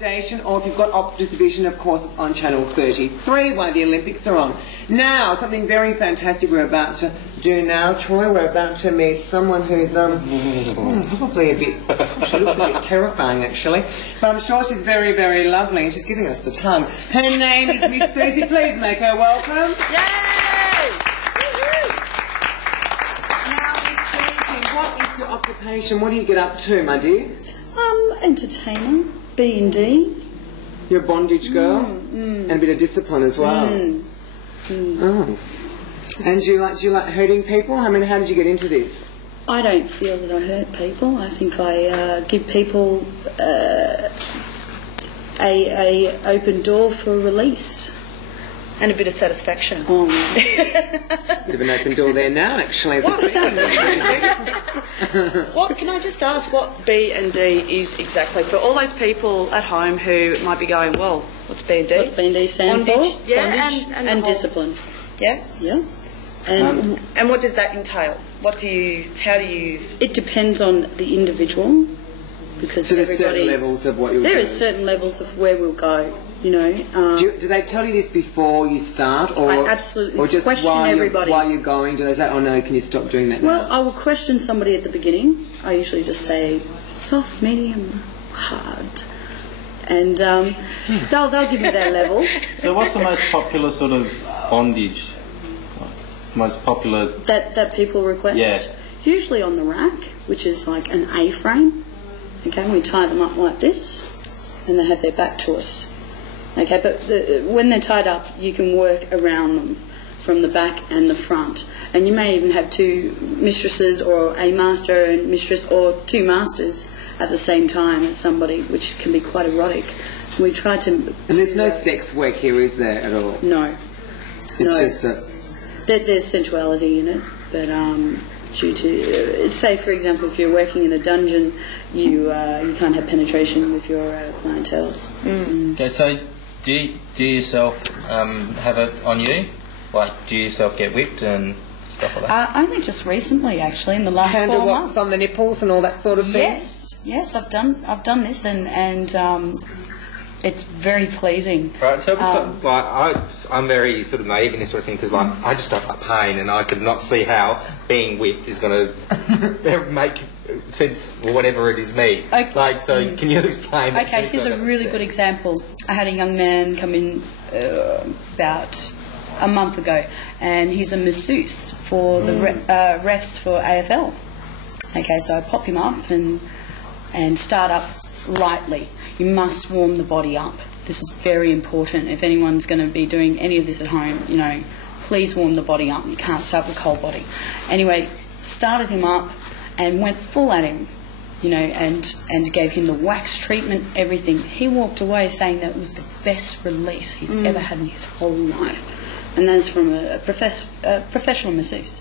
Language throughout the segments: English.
station, or if you've got Optus Vision, of course, it's on Channel 33 while the Olympics are on. Now, something very fantastic we're about to do now, Troy. We're about to meet someone who's probably a bit, she looks a bit terrifying actually, but I'm sure she's very, very lovely, and she's giving us the tongue. Her name is Miss Suzy. Please make her welcome. Yay! Now, Miss Suzy, what is your occupation? What do you get up to, my dear? Entertainer, B&D. You're a bondage girl, and a bit of discipline as well. Oh. And do you like hurting people? I mean, how did you get into this? I don't feel that I hurt people. I think I give people a open door for release. And a bit of satisfaction. Oh, a bit of an open door there now, actually. What can I just ask what B&D is exactly for all those people at home who might be going, well, what's B&D? What's B&D stand Bondage, for? yeah, Bondage and discipline. Yeah, yeah. And what does that entail? How do you? It depends on the individual, because so there's certain levels of what you'll do. There is certain levels of where we'll go. You know. Do they tell you this before you start, or I absolutely or just question while everybody while you're going? Do they say, "Oh no, can you stop doing that now?" Well, I will question somebody at the beginning. I usually just say soft, medium, hard, and they'll give me their level. So, what's the most popular sort of bondage? Most popular that people request? Yeah. Usually on the rack, which is like an A-frame. Okay, we tie them up like this, and they have their back to us. Okay, but when they're tied up, you can work around them from the back and the front. And you may even have two mistresses, or a master and mistress, or two masters at the same time as somebody, which can be quite erotic. We try to... And there's no sex work here, is there, at all? No. It's just a... There's sensuality in it, but due to... say, for example, if you're working in a dungeon, you can't have penetration with your clientele. Okay, so do you yourself have it on you? Like, do you yourself get whipped and stuff like that? Only just recently, actually, in the last 4 months. On the nipples and all that sort of thing? Yes, I've done this, and it's very pleasing. Right, tell me something. Like, I'm very sort of naive in this sort of thing, because like I just don't like pain, and I could not see how being whipped is going to make sense, or whatever it is me. Okay. Like, so can you explain? Okay, here's a really good example. I had a young man come in about a month ago, and he's a masseuse for the refs for AFL. Okay, so I pop him up and start up lightly. You must warm the body up. This is very important. If anyone's going to be doing any of this at home, you know, please warm the body up. You can't start with a cold body. Anyway, started him up and went full at him, you know, and gave him the wax treatment, everything. He walked away saying that was the best release he's ever had in his whole life. And that's from a professional masseuse.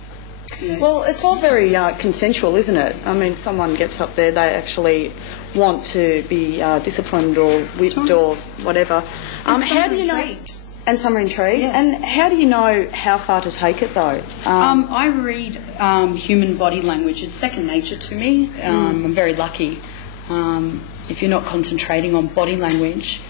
You know. Well, it's all very consensual, isn't it? I mean, someone gets up there, they actually want to be disciplined or whipped or whatever. How do you know? And some are intrigued. Yes. And how do you know how far to take it, though? I read human body language. It's second nature to me. I'm very lucky. If you're not concentrating on body language,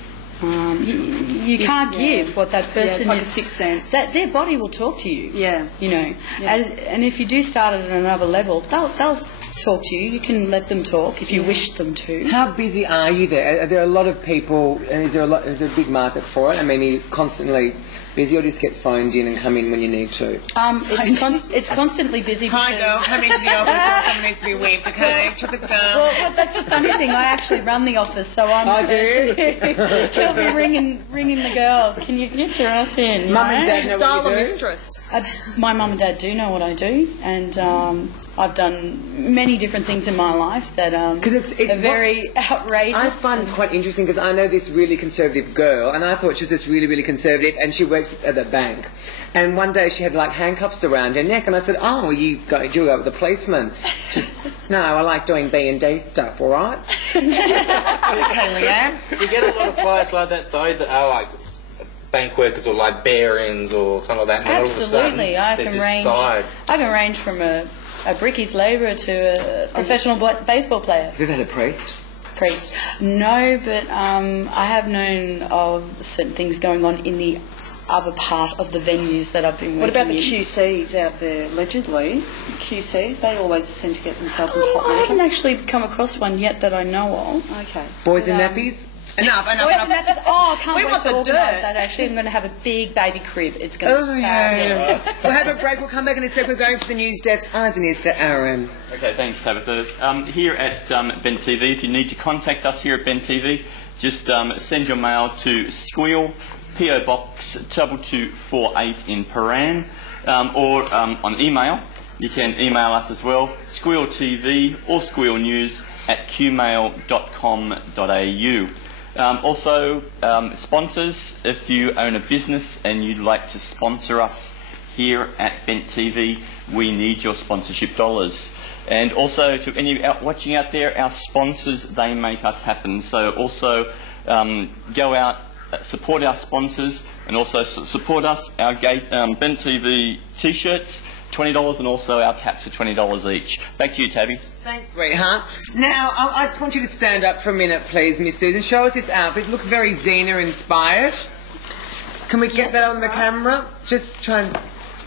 you can't give what that person it's like is. A sixth sense. That their body will talk to you. Yeah. You know. Yeah. And if you do start at another level, they'll talk to you. You can let them talk if you wish them to. How busy are you there? Are there a lot of people, and is there a big market for it? I mean, are you constantly busy, or just get phoned in and come in when you need to? It's constantly busy. Hi girl, come into the office. Someone needs to be weaved, okay? Chocolate girl. Well, that's the funny thing. I actually run the office, so I'm. I do. He'll be ringing the girls. Can you turn us in? Mum and Dad know what you do? Mistress. My mum and dad do know what I do, and I've done many different things in my life that are very outrageous. I find it's quite interesting, because I know this really conservative girl, and I thought she was just really, really conservative, and she works at the bank. And one day she had like handcuffs around her neck, and I said, "Oh, do you go with the policeman?" She, "No, I like doing B&D stuff, all right?" Okay, Leanne. Do you get a lot of clients like that though, that are like bank workers or librarians or something like that? And Absolutely, all of a sudden, I can range from a brickies labourer to a professional baseball player. Have you ever had a priest? priest. No, but I have known of certain things going on in the other part of the venues that I've been working What about the in. QCs out there, allegedly? QCs, they always seem to get themselves into hot I water. haven't actually come across one yet that I know of. Okay. Boys in nappies? Enough. Boys and Nappies. Oh, I can't We wait want to the organise dirt. that. Actually, I'm going to have a big baby crib. It's going to Oh, be yes. fabulous. We'll have a break. We'll come back in a sec. We're going to the news desk. Eyes and ears to Aaron. Okay, thanks, Tabatha. Here at Ben TV, if you need to contact us here at Ben TV, just send your mail to Squeal, PO Box 2248 in Paran, or on email. You can email us as well, Squeal TV or Squeal News at qmail.com.au. Also, sponsors, if you own a business and you'd like to sponsor us here at Bent TV, we need your sponsorship dollars. And also, to any watching out there, our sponsors, they make us happen. So also, go out, support our sponsors, and also support us. Our Bent TV t-shirts, $20, and also our caps are $20 each. Back to you, Tabby. Thanks, sweetheart. Now, I just want you to stand up for a minute, please, Miss Susan. Show us this outfit. It looks very Xena-inspired. Can we get that on the camera? Just try and...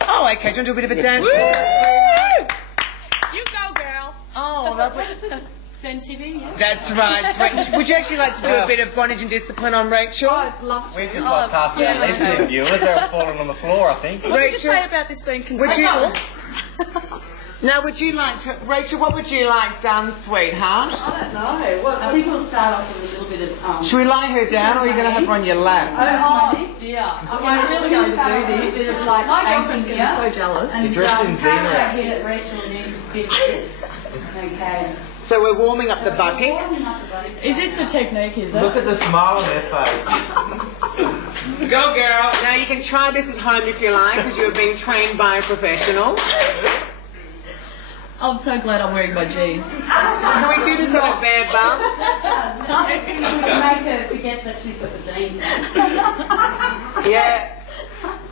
Oh, okay. Do you want to do a bit of a dance? You go, girl. Oh, lovely. Ben TV, yeah. That's right. Sweet. Would you actually like to do a bit of bondage and discipline on Rachel? I'd love to. We've just lost half of our lesbian viewers. They're falling on the floor, I think. What did you say about this being would consensual? Now, would you like to... Rachel, what would you like done, sweetheart? I don't know. Well, I think we'll start off with a little bit of... Should we lie her down, or are you going to have her on your lap? oh dear. I'm really going to do this. Bit of like My spanking girlfriend's going to be here. so jealous. And dressed in Xena. right here that Rachel needs a bit of this. Okay. So we're warming up the buttock. Is this the technique, is it? Look at the smile on their face. Go, girl. Now, you can try this at home if you like, because you're being trained by a professional. I'm so glad I'm wearing my jeans. Can we do this on a bare bum? Make her forget that she's got the jeans on. Yeah.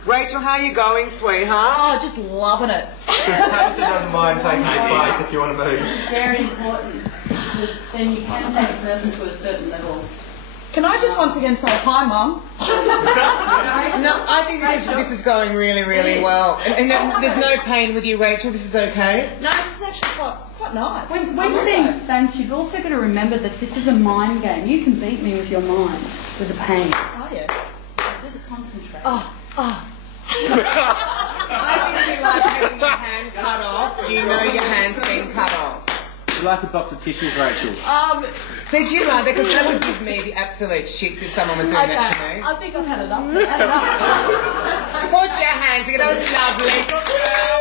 Rachel, how are you going, sweetheart? Oh, just loving it. Because Tabatha doesn't mind taking his place if you want to move. It's very important because then you can take a person to a certain level. Can I just once again say hi, Mum? No, I think this is going really, really well. And there's no pain with you, Rachel. This is okay. No, this is actually quite nice. When you're being spanked, you've also got to remember that this is a mind game. You can beat me with your mind, with the pain. Oh, yeah. Just concentrate. I think you like having your hand cut off. You know your hand's been cut off. You like a box of tissues, Rachel? So do you like that? Because that would give me the absolute shits if someone was doing that to me. I think I've had enough. Put your hands together. That was lovely. Good girl.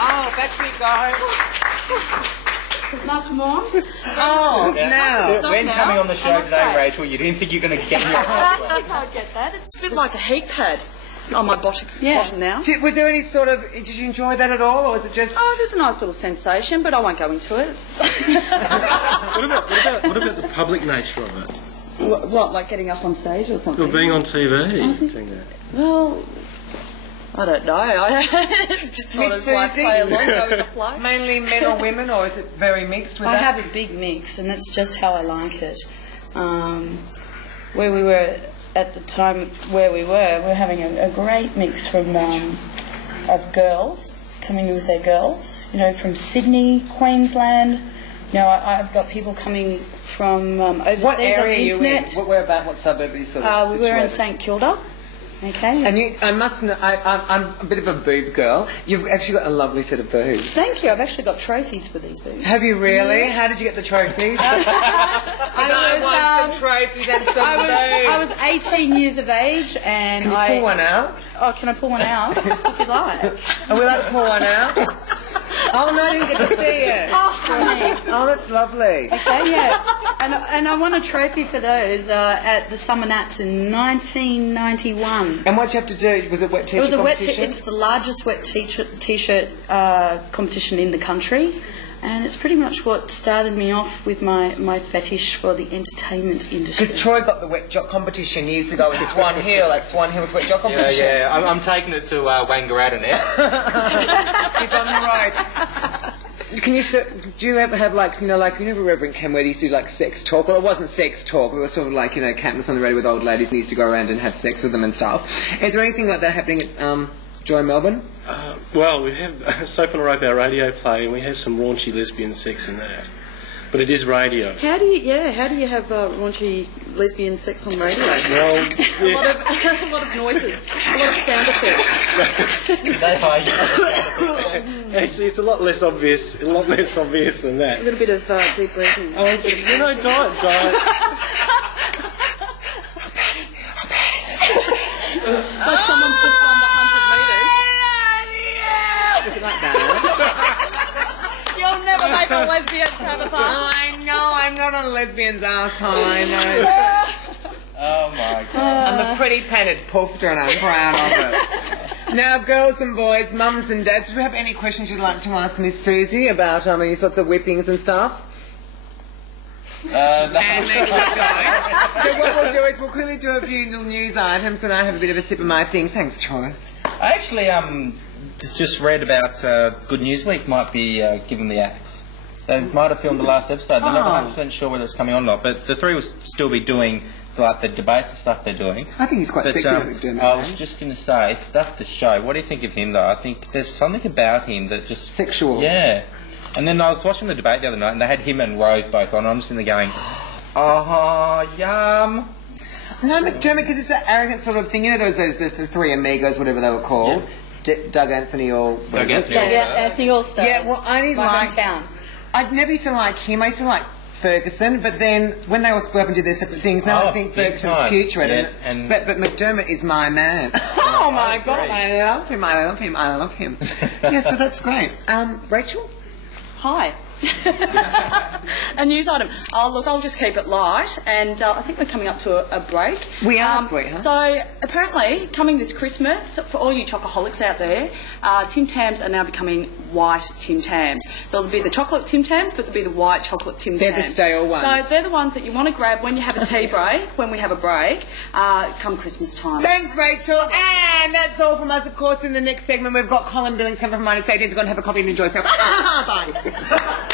Oh, back we go. Nice and warm. Oh, now. When now, coming on the I show must today, say. Rachel, you didn't think you were going to get your I think I'd get that. It's a bit like a heat pad on my bottom now. Was there any sort of... Did you enjoy that at all, or was it just... Oh, there's a nice little sensation, but I won't go into it. What about the public nature of it? What, like getting up on stage or something? Or being on TV? Well, I don't know. It's just sort Miss of like Suzy? play along, go with the flow. Mainly men or women, or is it very mixed with I that? have a big mix, and that's just how I like it. Where we were at the time, we're having a great mix from of girls coming in with their girls. You know, from Sydney, Queensland. You know, I've got people coming from overseas What on area the are you in? internet. Whereabout, what suburb are you sort of We were in situated? St Kilda. Okay. And you, I must know, I'm a bit of a boob girl. You've actually got a lovely set of boobs. Thank you. I've actually got trophies for these boobs. Have you really? How did you get the trophies? I want some trophies and some I boobs. was 18 years of age, and Can you pull one out? Oh, can I pull one out? If you like. Are we allowed to pull one out? Oh, no, I didn't get to see it. Oh, honey. Oh, that's lovely. Okay, yeah. And I won a trophy for those at the Summer Nats in 1991. And what you have to do, was it wet It t-shirt was a wet competition? it's the largest wet t-shirt competition in the country. And it's pretty much what started me off with my fetish for the entertainment industry. Because Troy got the wet jock competition years ago in Swan Hill, at Swan Hill's wet jock competition. I'm taking it to Wangaratta next. He's on the road. Can you do you ever have like Reverend Ken where he used to do like sex talk? Well, it wasn't sex talk. It was sort of like Cat was on the radio with old ladies and he used to go around and have sex with them and stuff. Is there anything like that happening at Joy Melbourne? Well, we have Soap on a Rope, our radio play, and we have some raunchy lesbian sex in that. But it is radio. How do you have raunchy lesbian sex on radio? Well, a lot of noises, a lot of sound effects. That's why you have the sound effects. Actually, it's a lot less obvious than that. A little bit of deep breathing. Oh, diet. Like someone's just run the 100 metres. Is it like that? You'll never make a lesbian, Tabatha. I know, I'm not a lesbian's asshole, I know. Oh my God. I'm a pretty padded poofter and I'm proud of it. Now, girls and boys, mums and dads, do you have any questions you'd like to ask Miss Suzy about any sorts of whippings and stuff? No. And maybe Joy. So what we'll do is we'll quickly do a few little news items and I have a bit of a sip of my thing. Thanks, Troy. I actually just read about Good News Week might be giving the axe. They might have filmed the last episode. They're not 100% sure whether it's coming on or not, but the three will still be doing the debates and stuff they're doing. I think he's quite sexy what he's doing. I was just going to say, stuff the show. What do you think of him, though? I think there's something about him that just... Sexual. Yeah. And then I was watching the debate the other night, and they had him and Rove both on, and I'm just in there going, oh, yum. No, McDermott, because it's that arrogant sort of thing. You know those the three amigos, whatever they were called? Yeah. Doug Anthony or... Doug Anthony. Anthony All-Stars. Yeah, well, I only liked... I'd never used to like him. I used to like Ferguson, but then when they all split up and did their separate things, now I think Ferguson's putrid. Yeah, but McDermott is my man. Oh my God, I love him. Yeah, so that's great. Rachel? Hi. A news item. Oh, look, I'll just keep it light, and I think we're coming up to a break. We are, sweetheart. So, apparently, coming this Christmas, for all you chocoholics out there, Tim Tams are now becoming white Tim Tams. There'll be the chocolate Tim Tams, but there'll be the white chocolate Tim Tams. They're the stale ones. So, they're the ones that you want to grab when you have a tea break, when we have a break, come Christmas time. Thanks, Rachel. And that's all from us, of course. In the next segment, we've got Colin Billings coming from Minus 18 to go and have a coffee and enjoy yourself. Bye.